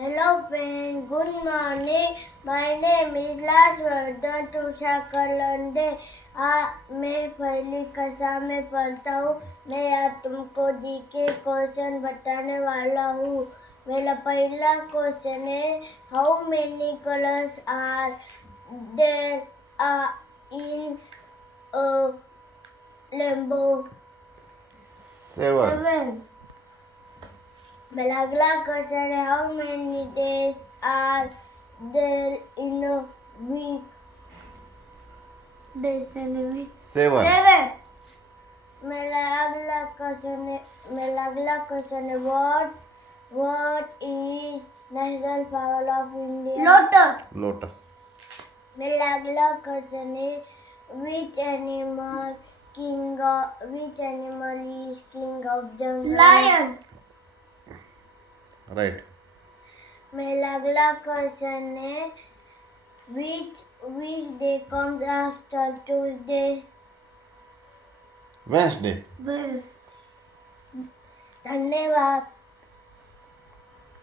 Hello friends, good morning. My name is Laswardhan Tushakalande. मैं पहली कक्षा में पढ़ता हूँ. मैं आज तुमको जीके क्वेश्चन बताने वाला हूँ. मेरा पहला क्वेश्चन है, how many colours are there in a rainbow? 7. मेरा अगला क्वेश्चन है, how many days are there in a week? Days in a week 7. मेरा अगला क्वेश्चन है, what is national flower of India? Lotus. मेरा अगला क्वेश्चन है, which animal is king of jungle? Lion. Right. मेरा अगला क्वेश्चन है, which day comes after Tuesday? Wednesday. धन्यवाद.